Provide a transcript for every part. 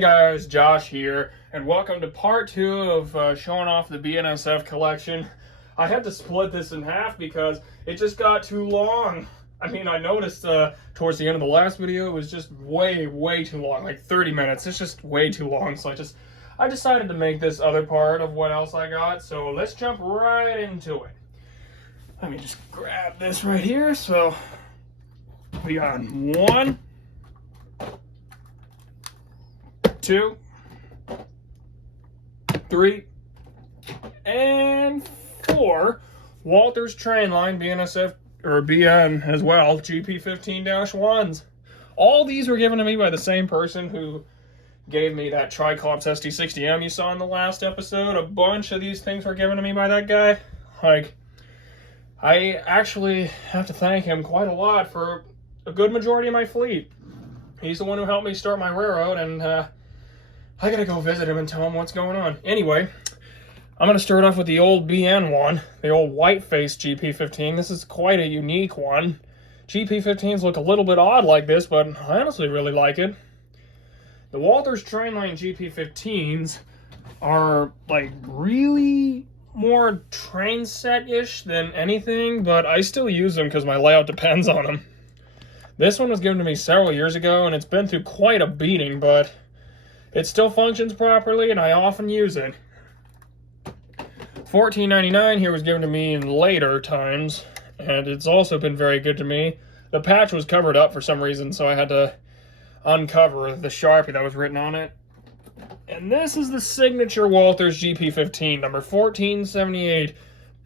Hey guys, Josh here, and welcome to part 2 of showing off the BNSF collection. I had to split this in half because it just got too long. I mean, I noticed towards the end of the last video it was just way too long, like 30 minutes. It's just way too long, so I decided to make this other part of what else I got. So let's jump right into it. Let me just grab this right here. So we got 1, 2, 3, and 4 Walters train line BNSF or BN as well GP15-1s. All these were given to me by the same person who gave me that Tricops SD60M you saw in the last episode. A bunch of these things were given to me by that guy. Like, I actually have to thank him quite a lot for a good majority of my fleet. He's the one who helped me start my railroad, and I gotta go visit him and tell him what's going on. Anyway, I'm gonna start off with the old BN one, the old white-faced GP15. This is quite a unique one. GP15s look a little bit odd like this, but I honestly really like it. The Walters Trainline GP15s are like really more train set-ish than anything, but I still use them because my layout depends on them. This one was given to me several years ago, and it's been through quite a beating, but it still functions properly, and I often use it. $14.99 here was given to me in later times, and it's also been very good to me. The patch was covered up for some reason, so I had to uncover the Sharpie that was written on it. And this is the signature Walters GP15, number 1478.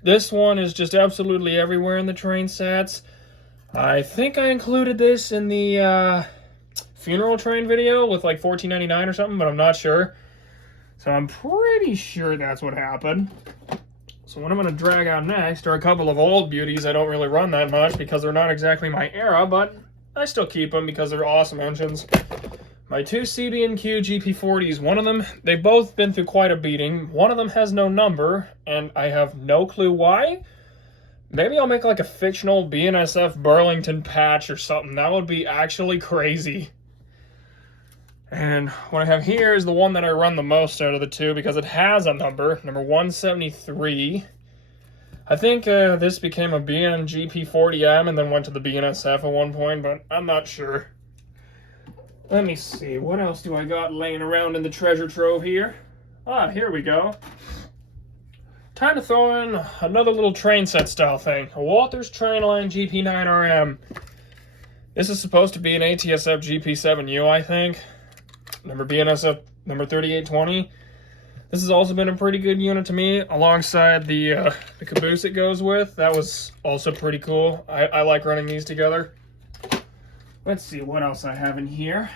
This one is just absolutely everywhere in the train sets. I think I included this in the funeral train video with like $14.99 or something, but I'm not sure. So I'm pretty sure that's what happened. So what I'm going to drag out next are a couple of old beauties I don't really run that much because they're not exactly my era, but I still keep them because they're awesome engines. My 2 CB&Q GP40s, one of them, they've both been through quite a beating. One of them has no number, and I have no clue why. Maybe I'll make like a fictional BNSF Burlington patch or something. That would be actually crazy. And what I have here is the one that I run the most out of the two because it has a number 173. I think this became a BN GP40M and then went to the BNSF at one point, but I'm not sure. Let me see, what else do I got laying around in the treasure trove here? Ah, here we go. Time to throw in another little train set style thing. A Walters Trainline GP9RM. This is supposed to be an ATSF GP7U, I think. Number BNSF number 3820. This has also been a pretty good unit to me, alongside the caboose it goes with. That was also pretty cool. I like running these together. Let's see what else I have in here.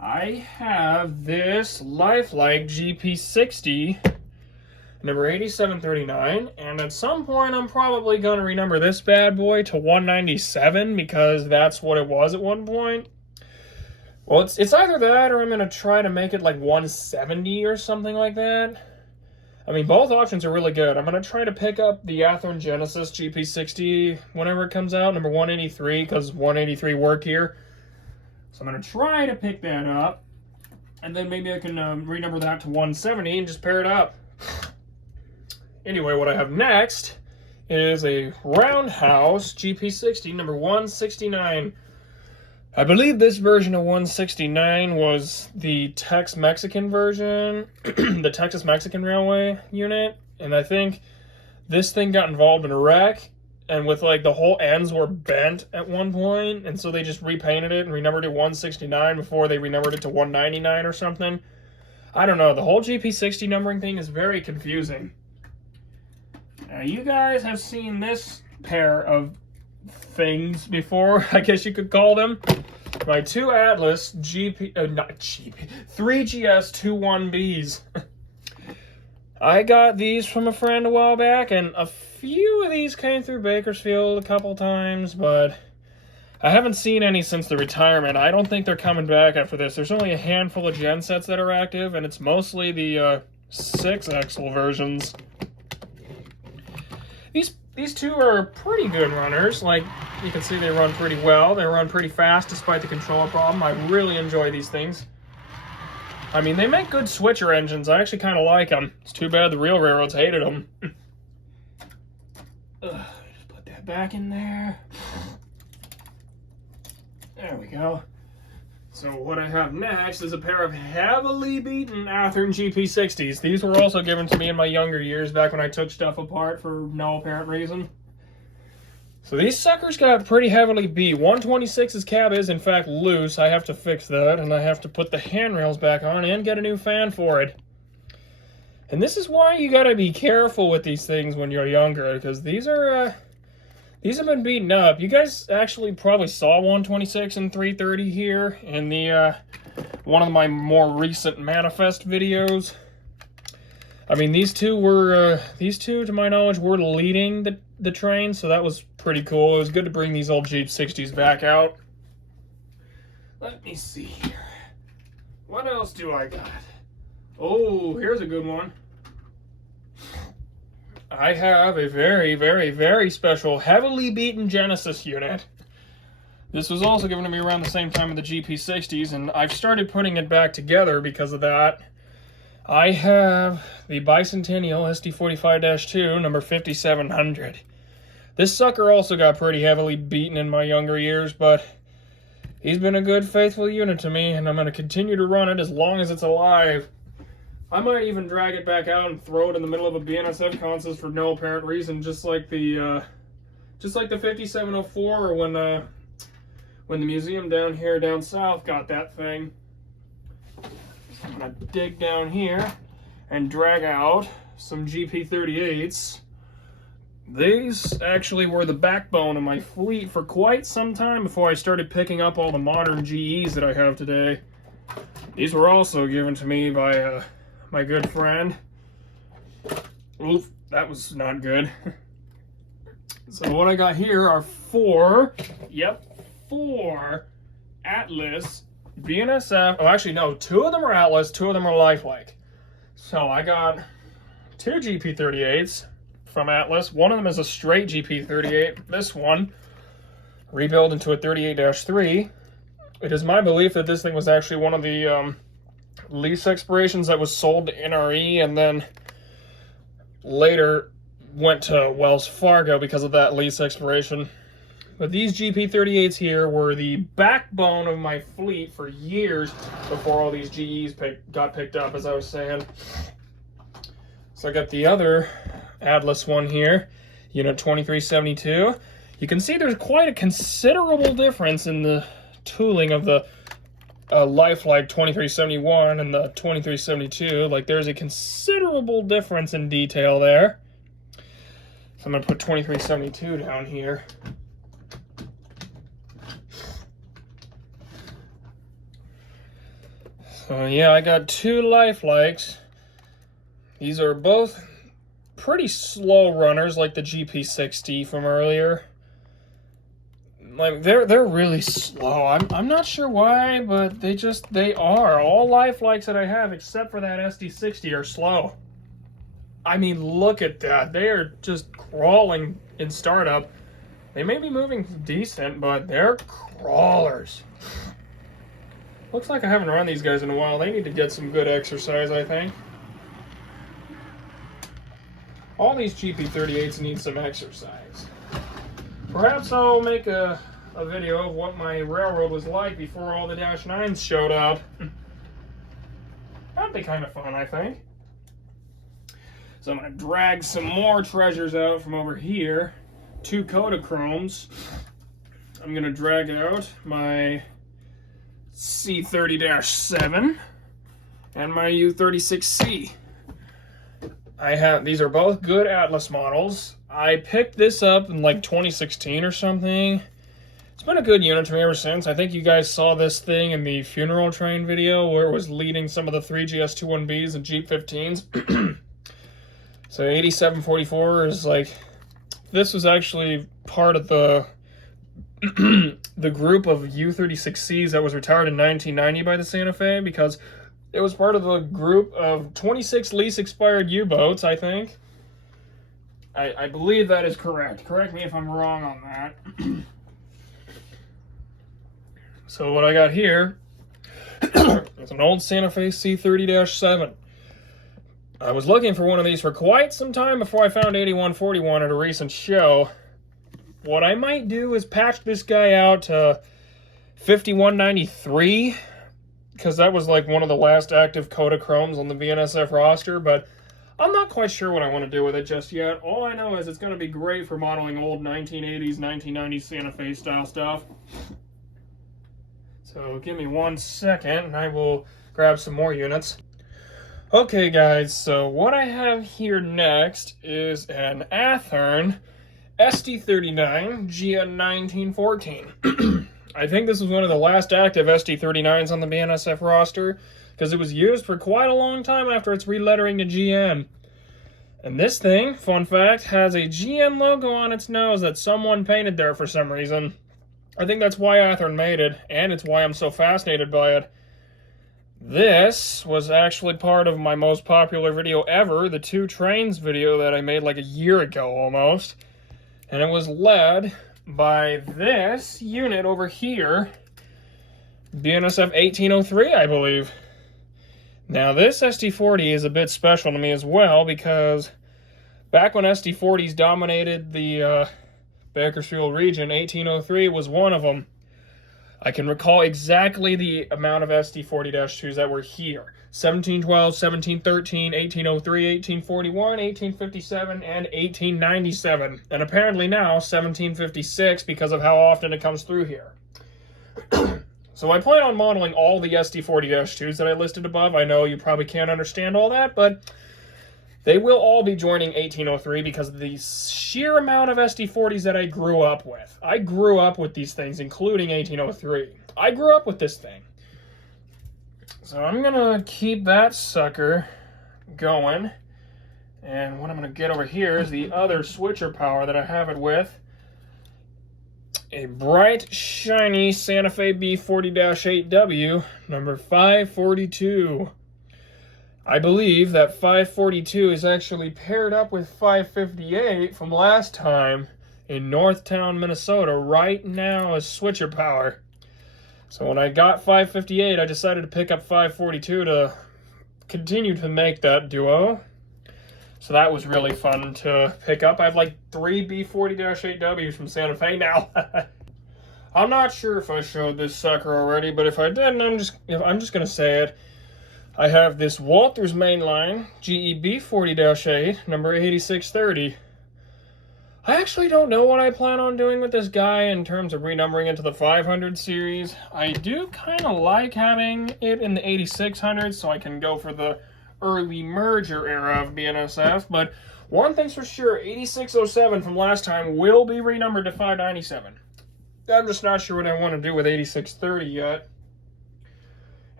I have this lifelike GP60, number 8739, and at some point I'm probably going to renumber this bad boy to 197 because that's what it was at one point. Well, it's either that or I'm going to try to make it like 170 or something like that. I mean, both options are really good. I'm going to try to pick up the Athearn Genesis GP60 whenever it comes out, number 183, because 183 work here. So I'm going to try to pick that up, and then maybe I can renumber that to 170 and just pair it up. Anyway, what I have next is a Roundhouse GP60, number 169. I believe this version of 169 was the Tex-Mexican version, the Texas-Mexican Railway unit, and I think this thing got involved in a wreck, and with like the whole ends were bent at one point, and so they just repainted it and renumbered it 169 before they renumbered it to 199 or something. I don't know, the whole GP60 numbering thing is very confusing. Now, you guys have seen this pair of things before, I guess you could call them. My 2 Atlas 3GS21Bs. I got these from a friend a while back, and a few of these came through Bakersfield a couple times, but I haven't seen any since the retirement. I don't think they're coming back after this. There's only a handful of gen sets that are active, and it's mostly the 6-axle versions. These two are pretty good runners. Like, you can see they run pretty well. They run pretty fast despite the controller problem. I really enjoy these things. I mean, they make good switcher engines. I actually kind of like them. It's too bad the real railroads hated them. Just put that back in there. There we go. So what I have next is a pair of heavily beaten Athearn GP60s. These were also given to me in my younger years, back when I took stuff apart for no apparent reason. So these suckers got pretty heavily beat. 126's cab is in fact loose. I have to fix that, and I have to put the handrails back on and get a new fan for it. And this is why you gotta be careful with these things when you're younger, because these have been beaten up. You guys actually probably saw 126 and 330 here in the one of my more recent manifest videos. I mean, these two, to my knowledge, were leading the train, so that was pretty cool. It was good to bring these old Jeep60s back out. Let me see here. What else do I got? Oh, here's a good one. I have a very, very, very special heavily beaten Genesis unit. This was also given to me around the same time with the GP60s, and I've started putting it back together because of that. I have the Bicentennial SD45-2, number 5700. This sucker also got pretty heavily beaten in my younger years, but he's been a good, faithful unit to me, and I'm going to continue to run it as long as it's alive. I might even drag it back out and throw it in the middle of a BNSF consist for no apparent reason, just like the 5704, or when the museum down south got that thing. I'm gonna dig down here and drag out some GP38s. These actually were the backbone of my fleet for quite some time before I started picking up all the modern GEs that I have today. These were also given to me by my good friend. Oof, that was not good. So what I got here are four Atlas BNSF. Oh, actually, no, two of them are Atlas, two of them are lifelike. So I got two GP38s from Atlas. One of them is a straight GP38. This one, rebuilt into a 38-3. It is my belief that this thing was actually one of the lease expirations that was sold to NRE and then later went to Wells Fargo because of that lease expiration. But these GP38s here were the backbone of my fleet for years before all these GEs got picked up, as I was saying. So I got the other Atlas one here, unit 2372. You can see there's quite a considerable difference in the tooling of the lifelike 2371 and the 2372. Like, there's a considerable difference in detail there. So I'm going to put 2372 down here. So yeah, I got two lifelikes. These are both pretty slow runners, like the GP60 from earlier. Like, they're really slow. I'm not sure why, but they are. All lifelikes that I have, except for that SD60, are slow. I mean, look at that. They are just crawling in startup. They may be moving decent, but they're crawlers. Looks like I haven't run these guys in a while. They need to get some good exercise, I think. All these GP38s need some exercise. Perhaps I'll make a video of what my railroad was like before all the Dash 9s showed up. That'd be kind of fun, I think. So I'm going to drag some more treasures out from over here. Two Kodachromes. I'm going to drag out my C30-7 and my U36C. These are both good Atlas models. I picked this up in like 2016 or something. It's been a good unit to me ever since. I think you guys saw this thing in the funeral train video where it was leading some of the 3GS21Bs and Jeep15s. So 8744 is like, this was actually part of the the group of U36Cs that was retired in 1990 by the Santa Fe, because it was part of the group of 26 lease expired U-boats, I think. I believe that is correct. Correct me if I'm wrong on that. So what I got here It's an old Santa Fe C30-7. I was looking for one of these for quite some time before I found 8141 at a recent show. What I might do is patch this guy out to 5193, because that was like one of the last active Kodachromes on the BNSF roster, but I'm not quite sure what I want to do with it just yet. All I know is it's going to be great for modeling old 1980s, 1990s Santa Fe style stuff. So give me 1 second and I will grab some more units. Okay guys, so what I have here next is an Athearn SD39 GN1914. I think this was one of the last active SD39s on the BNSF roster, because it was used for quite a long time after its relettering to GN. And this thing, fun fact, has a GN logo on its nose that someone painted there for some reason. I think that's why Athearn made it, and it's why I'm so fascinated by it. This was actually part of my most popular video ever, the 2 Trains video that I made like a year ago almost. And it was led by this unit over here, BNSF 1803, I believe. Now this SD40 is a bit special to me as well, because back when SD40s dominated the Bakersfield region, 1803 was one of them. I can recall exactly the amount of SD40-2s that were here. 1712, 1713, 1803, 1841, 1857, and 1897. And apparently now 1756 because of how often it comes through here. So I plan on modeling all the SD40-2s that I listed above. I know you probably can't understand all that, but they will all be joining 1803 because of the sheer amount of SD40s that I grew up with. I grew up with these things, including 1803. I grew up with this thing. So I'm gonna keep that sucker going. And what I'm gonna get over here is the other switcher power that I have it with. A bright, shiny Santa Fe B40-8W, number 542. I believe that 542 is actually paired up with 558 from last time in Northtown, Minnesota, right now as switcher power. So when I got 558, I decided to pick up 542 to continue to make that duo. So that was really fun to pick up. I have like 3 B40-8Ws from Santa Fe now. I'm not sure if I showed this sucker already, but if I didn't, I'm just gonna say it. I have this Walters mainline GE B40-8, number 8630. I actually don't know what I plan on doing with this guy in terms of renumbering into the 500 series. I do kind of like having it in the 8600s so I can go for the early merger era of BNSF, but one thing's for sure, 8607 from last time will be renumbered to 597. I'm just not sure what I want to do with 8630 yet.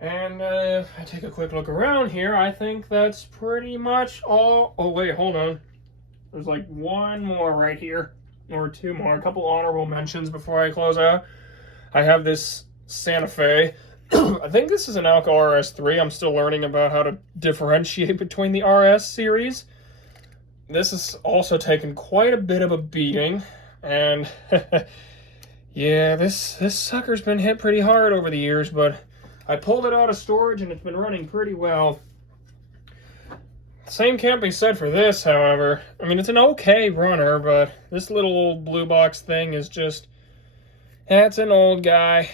And if I take a quick look around here, I think that's pretty much all. Oh wait, hold on. There's like one more right here, or 2 more, a couple honorable mentions before I close out. I have this Santa Fe. I think this is an Alco RS3. I'm still learning about how to differentiate between the RS series. This has also taken quite a bit of a beating, and yeah, this sucker's been hit pretty hard over the years, but I pulled it out of storage and it's been running pretty well. Same can't be said for this, however. I mean, it's an okay runner, but this little old blue box thing is just, it's an old guy.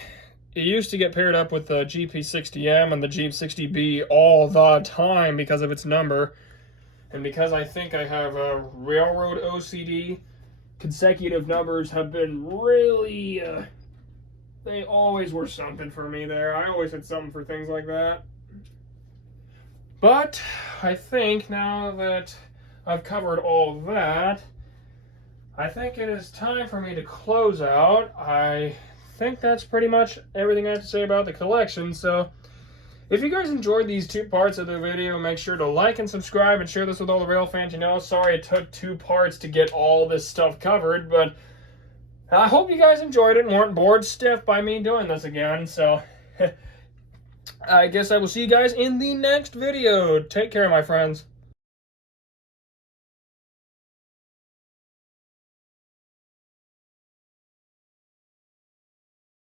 It used to get paired up with the GP60M and the GP60B all the time because of its number. And because I think I have a railroad OCD, consecutive numbers have been really, they always were something for me there. I always had something for things like that. But I think now that I've covered all that, I think it is time for me to close out. I think that's pretty much everything I have to say about the collection. So if you guys enjoyed these 2 parts of the video, make sure to like and subscribe and share this with all the rail fans you know. Sorry it took 2 parts to get all this stuff covered, but I hope you guys enjoyed it and weren't bored stiff by me doing this again. So I guess I will see you guys in the next video. Take care, my friends.